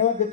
nada